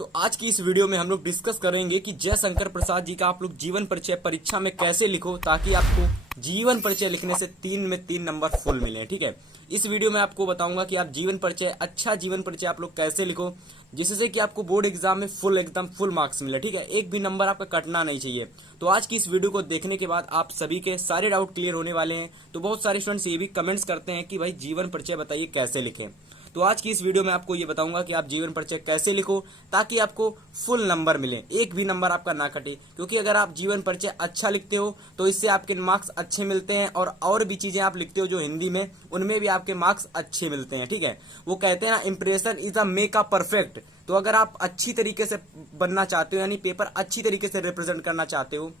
तो आज की इस वीडियो में हम लोग डिस्कस करेंगे कि जयशंकर प्रसाद जी का आप लोग जीवन परिचय परीक्षा में कैसे लिखो ताकि आपको जीवन परिचय लिखने से 3 नंबर फुल मिले। ठीक है, इस वीडियो में आपको बताऊंगा कि आप जीवन परिचय अच्छा जीवन परिचय आप लोग कैसे लिखो जिससे कि आपको बोर्ड एग्जाम में फुल मार्क्स मिले। ठीक है, एक भी नंबर आपका कटना नहीं चाहिए। तो आज की इस वीडियो को देखने के बाद आप सभी के सारे डाउट क्लियर होने वाले हैं। तो बहुत सारे स्टूडेंट्स ये भी कमेंट्स करते हैं कि भाई जीवन परिचय बताइए कैसे लिखें। तो आज की इस वीडियो में आपको ये बताऊंगा कि आप जीवन परिचय कैसे लिखो ताकि आपको फुल नंबर मिले, एक भी नंबर आपका ना कटे। क्योंकि अगर आप जीवन परिचय अच्छा लिखते हो तो इससे आपके मार्क्स अच्छे मिलते हैं और भी चीजें आप लिखते हो जो हिंदी में, उनमें भी आपके मार्क्स अच्छे मिलते हैं। ठीक है, वो कहते हैं ना, impression is a make a perfect. तो अगर आप अच्छी तरीके से बनना चाहते हो यानी पेपर अच्छी तरीके से रिप्रेजेंट करना चाहते हो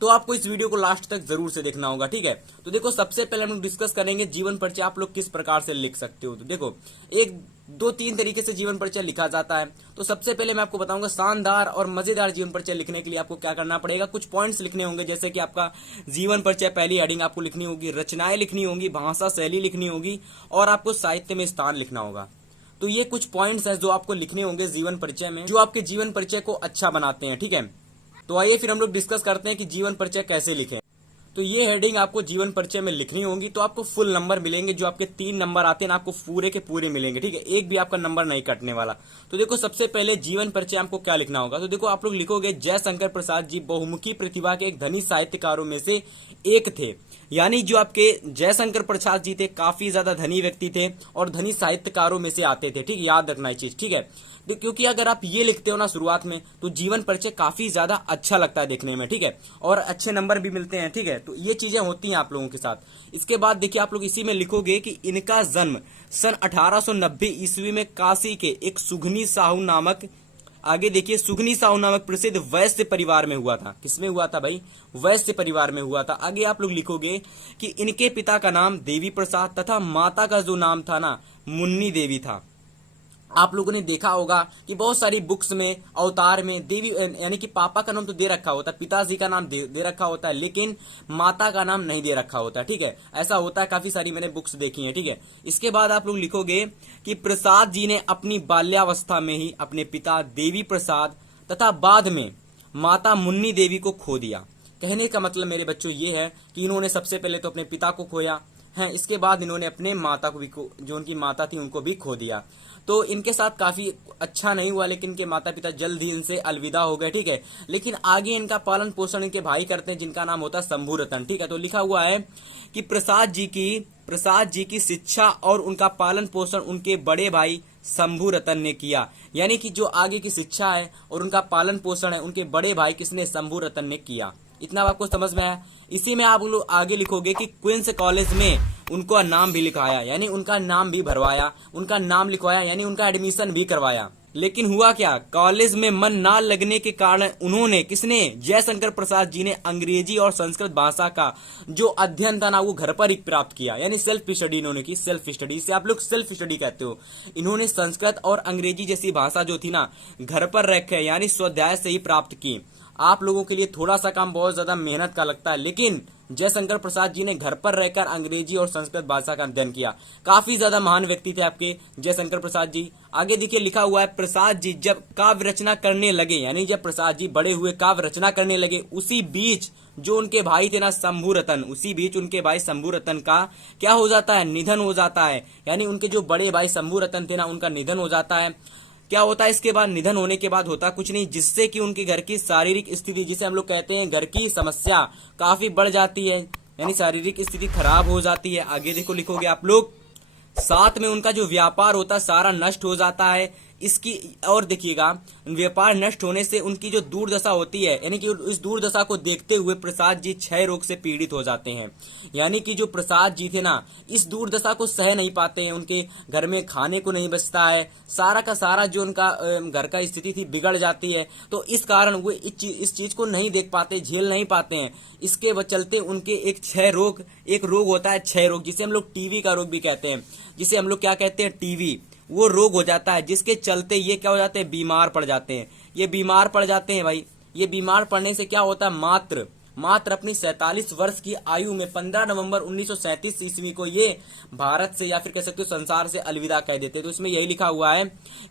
तो आपको इस वीडियो को लास्ट तक जरूर से देखना होगा। ठीक है, तो देखो सबसे पहले हम लोग डिस्कस करेंगे जीवन परिचय आप लोग किस प्रकार से लिख सकते हो। तो देखो एक दो तीन तरीके से जीवन परिचय लिखा जाता है। तो सबसे पहले मैं आपको बताऊंगा शानदार और मजेदार जीवन परिचय लिखने के लिए आपको क्या करना पड़ेगा। कुछ पॉइंट्स लिखने होंगे, जैसे कि आपका जीवन परिचय पहली हेडिंग आपको लिखनी होगी, रचनाएं लिखनी होगी, भाषा शैली लिखनी होगी और आपको साहित्य में स्थान लिखना होगा। तो ये कुछ पॉइंट्स है जो आपको लिखने होंगे जीवन परिचय में, जो आपके जीवन परिचय को अच्छा बनाते हैं। ठीक है, तो आइए फिर हम लोग डिस्कस करते हैं कि जीवन परिचय कैसे लिखें। तो ये हेडिंग आपको जीवन परिचय में लिखनी होगी तो आपको फुल नंबर मिलेंगे। जो आपके 3 नंबर आते हैं ना, आपको पूरे के पूरे मिलेंगे। ठीक है, एक भी आपका नंबर नहीं कटने वाला। तो देखो सबसे पहले जीवन परिचय आपको क्या लिखना होगा। तो देखो आप लोग लिखोगे जयशंकर प्रसाद जी बहुमुखी प्रतिभा के एक धनी साहित्यकारों में से एक थे। यानी जो आपके जयशंकर प्रसाद जी थे काफी ज्यादा धनी व्यक्ति थे और धनी साहित्यकारों में से आते थे। ठीक, याद रखना ये चीज। ठीक है, तो क्योंकि अगर आप ये लिखते हो ना शुरुआत में तो जीवन परिचय काफी ज्यादा अच्छा लगता है देखने में। ठीक है, और अच्छे नंबर भी मिलते हैं। ठीक है, तो ये चीजें होती हैं आप लोगों के साथ। इसके बाद देखिए आप लोग इसी में लिखोगे कि इनका जन्म सन 1890 ईस्वी में काशी के एक सुगनी साहू नामक, आगे देखिए, सुगनी साहू नामक प्रसिद्ध वैश्य परिवार में हुआ था। किसमें हुआ था भाई? वैश्य परिवार में हुआ था। आगे आप लोग लिखोगे कि इनके पिता का नाम देवी प्रसाद तथा माता का जो नाम था ना मुन्नी देवी था। आप लोगों ने देखा होगा कि बहुत सारी बुक्स में अवतार में देवी यानी कि पापा का नाम तो दे रखा होता है, पिताजी का नाम दे रखा होता है, लेकिन माता का नाम नहीं दे रखा होता। ठीक है, ऐसा होता है, काफी सारी मैंने बुक्स देखी हैं। ठीक है, इसके बाद आप लोग लिखोगे कि प्रसाद जी ने अपनी बाल्यावस्था में ही अपने पिता देवी प्रसाद तथा बाद में माता मुन्नी देवी को खो दिया। कहने का मतलब मेरे बच्चों ये है कि इन्होंने सबसे पहले तो अपने पिता को खोया है, इसके बाद इन्होंने अपने माता को भी जो उनकी माता थी उनको भी खो दिया। तो इनके साथ काफी अच्छा नहीं हुआ, लेकिन इनके माता पिता जल्द ही इनसे अलविदा हो गए। ठीक है, लेकिन आगे इनका पालन पोषण इनके भाई करते हैं जिनका नाम होता है शंभू रतन। ठीक है, तो लिखा हुआ है कि प्रसाद जी की शिक्षा और उनका पालन पोषण उनके बड़े भाई शंभू रतन ने किया। यानी कि जो आगे की शिक्षा है और उनका पालन पोषण है उनके बड़े भाई किसने? शंभू रतन ने किया। इतना आपको समझ में आया। इसी में आप लोग आगे लिखोगे कि क्वींस कॉलेज में उनको नाम भी लिखाया, यानी उनका नाम भी भरवाया, उनका नाम लिखवाया, यानी उनका एडमिशन भी करवाया। लेकिन हुआ क्या? कॉलेज में मन ना लगने के कारण उन्होंने, किसने? जयशंकर प्रसाद जी ने अंग्रेजी और संस्कृत भाषा का जो अध्ययन था ना वो घर पर ही प्राप्त किया। यानी सेल्फ स्टडी इन्होंने की। सेल्फ स्टडी से आप लोग सेल्फ स्टडी कहते हो। इन्होंने संस्कृत और अंग्रेजी जैसी भाषा जो थी ना घर पर रखे, यानी स्वाध्याय से ही प्राप्त की। आप लोगों के लिए थोड़ा सा काम बहुत ज्यादा मेहनत का लगता है, लेकिन जयशंकर प्रसाद जी ने घर पर रहकर अंग्रेजी और संस्कृत भाषा का अध्ययन किया। काफी ज्यादा महान व्यक्ति थे आपके जयशंकर प्रसाद जी। आगे देखिए लिखा हुआ है प्रसाद जी जब काव्य रचना करने लगे, यानी जब प्रसाद जी बड़े हुए काव्य रचना करने लगे, उसी बीच जो उनके भाई थे ना शंभू रतन, उसी बीच उनके भाई शंभू रतन का क्या हो जाता है? निधन हो जाता है। यानी उनके जो बड़े भाई शंभू रतन थे ना उनका निधन हो जाता है। क्या होता है इसके बाद? निधन होने के बाद होता कुछ नहीं, जिससे कि उनके घर की शारीरिक स्थिति, जिसे हम लोग कहते हैं घर की समस्या, काफी बढ़ जाती है, यानी शारीरिक स्थिति खराब हो जाती है। आगे देखो लिखोगे आप लोग, साथ में उनका जो व्यापार होता है सारा नष्ट हो जाता है। इसकी और देखिएगा, व्यापार नष्ट होने से उनकी जो दुर्दशा होती है, यानी कि इस दुर्दशा को देखते हुए प्रसाद जी क्षय रोग से पीड़ित हो जाते हैं। यानी कि जो प्रसाद जी थे ना इस दुर्दशा को सह नहीं पाते हैं, उनके घर में खाने को नहीं बचता है, सारा का सारा जो उनका घर का स्थिति थी बिगड़ जाती है। तो इस कारण वो इस चीज को नहीं देख पाते, झेल नहीं पाते हैं। इसके चलते उनके एक रोग होता है क्षय रोग, जिसे हम लोग टीवी का रोग भी कहते हैं, जिसे हम लोग क्या कहते हैं? टीवी। वो रोग हो जाता है जिसके चलते ये क्या हो जाते हैं? बीमार पड़ जाते हैं। ये बीमार पड़ जाते हैं भाई। ये बीमार पड़ने से क्या होता है? मात्र अपनी 47 वर्ष की आयु में 15 नवंबर 1937 ईस्वी को ये भारत से या फिर कह सकते हो संसार से अलविदा कह देते। तो इसमें यही लिखा हुआ है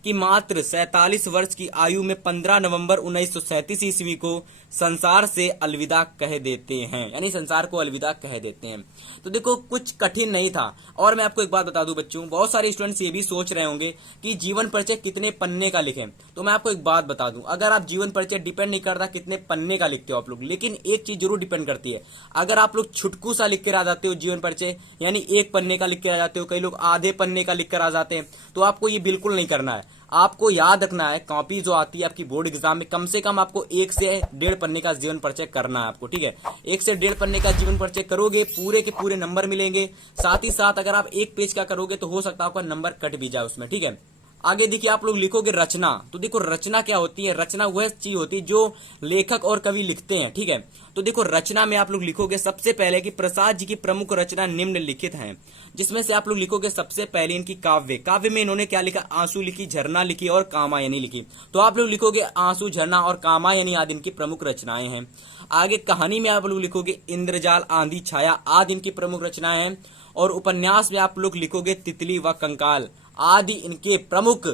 कि मात्र 47 वर्ष की आयु में 15 नवंबर 1937 ईस्वी को संसार से अलविदा कह देते हैं, यानी संसार को अलविदा कह देते हैं। तो देखो कुछ कठिन नहीं था। और मैं आपको एक बात बता दूं बच्चों, बहुत सारे स्टूडेंट्स ये भी सोच रहे होंगे कि जीवन परिचय कितने पन्ने का लिखें। तो मैं आपको एक बात बता दूं, अगर आप जीवन परिचय डिपेंड नहीं करता कितने पन्ने का लिखते हो आप लोग, लेकिन एक चीज जरूर डिपेंड करती है। अगर आप लोग छुटकू सा लिख कर आ जाते हो जीवन परिचय, यानी एक पन्ने का लिख कर आ जाते हो, कई लोग आधे पन्ने का लिख कर आ जाते हैं, तो आपको ये बिल्कुल नहीं करना है। आपको याद रखना है कॉपी जो आती है आपकी बोर्ड एग्जाम में, कम से कम आपको 1 से 1.5 पन्ने का जीवन परिचय करना है आपको, ठीक है। 1 से 1.5 पन्ने का जीवन परिचय करोगे, पूरे के पूरे नंबर मिलेंगे। साथ ही साथ अगर आप 1 पेज का करोगे तो हो सकता है आपका नंबर कट भी जाए उसमें, ठीक है। आगे देखिए आप लोग लिखोगे रचना। तो देखो रचना क्या होती है, रचना वह चीज होती है जो लेखक और कवि लिखते हैं, ठीक है। तो देखो रचना में आप लोग लिखोगे सबसे पहले कि प्रसाद जी की प्रमुख रचना निम्नलिखित हैं, जिसमें से आप लोग लिखोगे सबसे पहले इनकी काव्य। काव्य में इन्होंने क्या लिखा, आंसू लिखी, झरना लिखी और कामायनी लिखी। तो आप लोग लिखोगे आंसू, झरना और कामायनी आदि इनकी प्रमुख रचनाएं हैं। आगे कहानी में आप लोग लिखोगे इंद्रजाल, आंधी, छाया आदि इनकी प्रमुख रचनाएं हैं। और उपन्यास में आप लोग लिखोगे तितली व कंकाल आदि इनके प्रमुख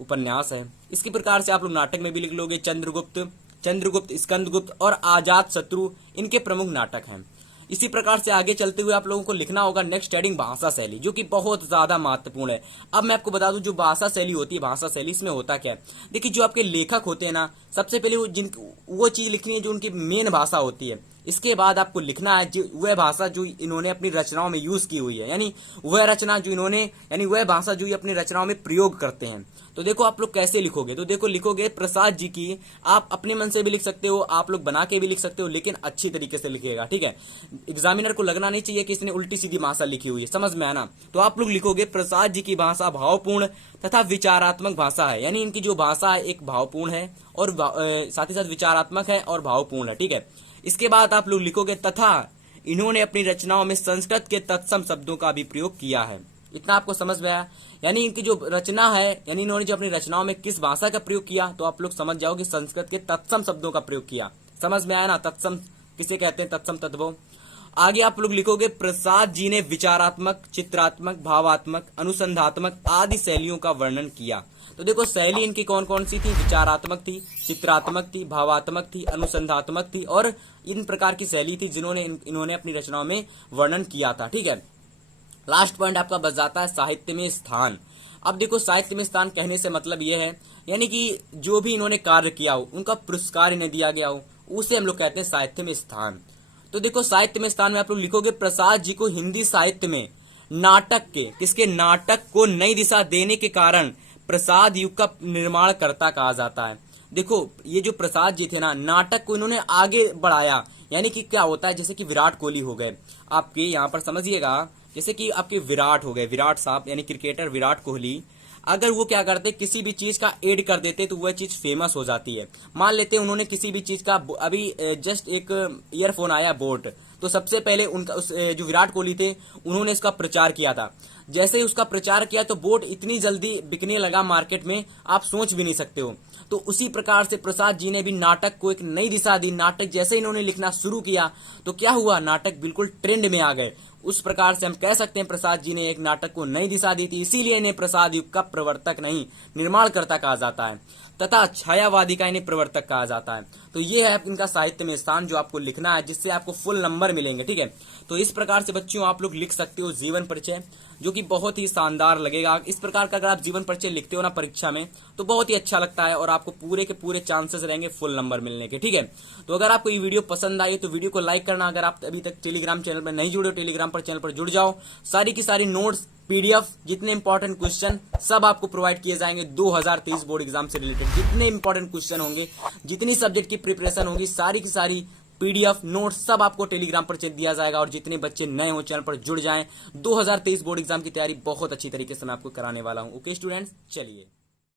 उपन्यास है। इसी प्रकार से आप लोग नाटक में भी लिख लोगे चंद्रगुप्त, स्कंदगुप्त और आजाद शत्रु इनके प्रमुख नाटक हैं। इसी प्रकार से आगे चलते हुए आप लोगों को लिखना होगा नेक्स्ट हेडिंग भाषा शैली, जो कि बहुत ज्यादा महत्वपूर्ण है। अब मैं आपको बता दूं जो भाषा शैली होती है, भाषा शैली इसमें होता क्या है, देखिए जो आपके लेखक होते हैं ना, सबसे पहले वो चीज लिखनी है जो उनकी मेन भाषा होती है। इसके बाद आपको लिखना है वह भाषा जो इन्होंने अपनी रचनाओं में यूज की हुई है, यानी वह रचना जो इन्होंने, यानी वह भाषा जो ये अपनी रचनाओं में प्रयोग करते हैं। तो देखो आप लोग कैसे लिखोगे, तो देखो लिखोगे प्रसाद जी की, आप अपने मन से भी लिख सकते हो, आप लोग बना के भी लिख सकते हो, लेकिन अच्छी तरीके से लिखिएगा, ठीक है। एग्जामिनर को लगना नहीं चाहिए कि इसने उल्टी सीधी भाषा लिखी हुई है, समझ में आना। तो आप लोग लिखोगे प्रसाद जी की भाषा भावपूर्ण तथा विचारात्मक भाषा है, यानी इनकी जो भाषा है एक भावपूर्ण है और साथ ही साथ विचारात्मक है और भावपूर्ण है, ठीक है। इसके बाद आप लोग लिखोगे तथा इन्होंने अपनी रचनाओं में संस्कृत के तत्सम शब्दों का भी प्रयोग किया है। इतना आपको समझ में आया, यानी इनकी जो रचना है, यानी इन्होंने जो अपनी रचनाओं में किस भाषा का प्रयोग किया, तो आप लोग समझ जाओ कि संस्कृत के तत्सम शब्दों का प्रयोग किया। समझ में आया ना, तत्सम किसे कहते हैं, तत्सम तत्वों। आगे आप लोग लिखोगे प्रसाद जी ने विचारात्मक, चित्रात्मक, भावात्मक, अनुसंधात्मक आदि शैलियों का वर्णन किया। तो देखो शैली इनकी कौन कौन सी थी, विचारात्मक थी, चित्रात्मक थी, भावात्मक थी, अनुसंधात्मक थी और इन प्रकार की शैली थी जिन्होंने इन्होंने अपनी रचनाओं में वर्णन किया था, ठीक है। लास्ट पॉइंट आपका बच जाता है साहित्य में स्थान। अब देखो साहित्य में स्थान कहने से मतलब यह है, यानी कि जो भी इन्होंने कार्य किया हो, उनका पुरस्कार इन्हें दिया गया हो, उसे हम लोग कहते हैं साहित्य में स्थान। तो देखो साहित्य में स्थान में आप लोग लिखोगे प्रसाद जी को हिंदी साहित्य में नाटक को नई दिशा देने के कारण प्रसाद युग का निर्माण करता कहा जाता है। देखो ये जो प्रसाद जी थे ना, नाटक को इन्होंने आगे बढ़ाया, यानी कि क्या होता है, जैसे कि विराट कोहली हो गए आपके यहाँ पर, समझिएगा, जैसे कि आपके विराट हो गए, विराट साहब यानी क्रिकेटर विराट कोहली, अगर वो क्या करते किसी भी चीज का एड कर देते तो वह चीज फेमस हो जाती है। मान लेते हैं उन्होंने किसी भी चीज का, अभी जस्ट एक ईयरफोन आया बोट, तो सबसे पहले उनका जो विराट कोहली थे उन्होंने इसका प्रचार किया था। जैसे ही उसका प्रचार किया तो बोट इतनी जल्दी बिकने लगा मार्केट में, आप सोच भी नहीं सकते हो। तो उसी प्रकार से प्रसाद जी ने भी नाटक को एक नई दिशा दी। नाटक जैसे इन्होंने लिखना शुरू किया तो क्या हुआ, नाटक बिल्कुल ट्रेंड में आ गए। उस प्रकार से हम कह सकते हैं प्रसाद जी ने एक नाटक को नई दिशा दी थी, इसीलिए इन्हें प्रसाद युग का प्रवर्तक नहीं निर्माणकर्ता कहा जाता है, तथा छायावादी का इन्हें प्रवर्तक कहा जाता है। तो ये है इनका साहित्य में स्थान जो आपको लिखना है, जिससे आपको फुल नंबर मिलेंगे, ठीक है। तो इस प्रकार से बच्चों आप लोग लिख सकते हो जीवन परिचय, जो कि बहुत ही शानदार लगेगा। इस प्रकार का अगर आप जीवन परिचय लिखते हो ना परीक्षा में तो बहुत ही अच्छा लगता है और आपको पूरे के पूरे चांसेस रहेंगे फुल नंबर मिलने के, ठीक है। तो अगर आपको ये वीडियो पसंद आई तो वीडियो को लाइक करना। अगर आप अभी तक टेलीग्राम चैनल पर नहीं जुड़े हो, टेलीग्राम पर चैनल पर जुड़ जाओ। सारी की सारी नोट्स, पीडीएफ, जितने इंपॉर्टेंट क्वेश्चन सब आपको प्रोवाइड किए जाएंगे। 2023 बोर्ड एग्जाम से रिलेटेड जितने इंपॉर्टेंट क्वेश्चन होंगे, जितनी सब्जेक्ट की प्रिपरेशन होगी, सारी की सारी पीडीएफ नोट्स सब आपको टेलीग्राम पर दिया जाएगा। और जितने बच्चे नए हो चैनल पर जुड़ जाएं, 2023 बोर्ड एग्जाम की तैयारी बहुत अच्छी तरीके से मैं आपको कराने वाला हूं। ओके स्टूडेंट्स, चलिए।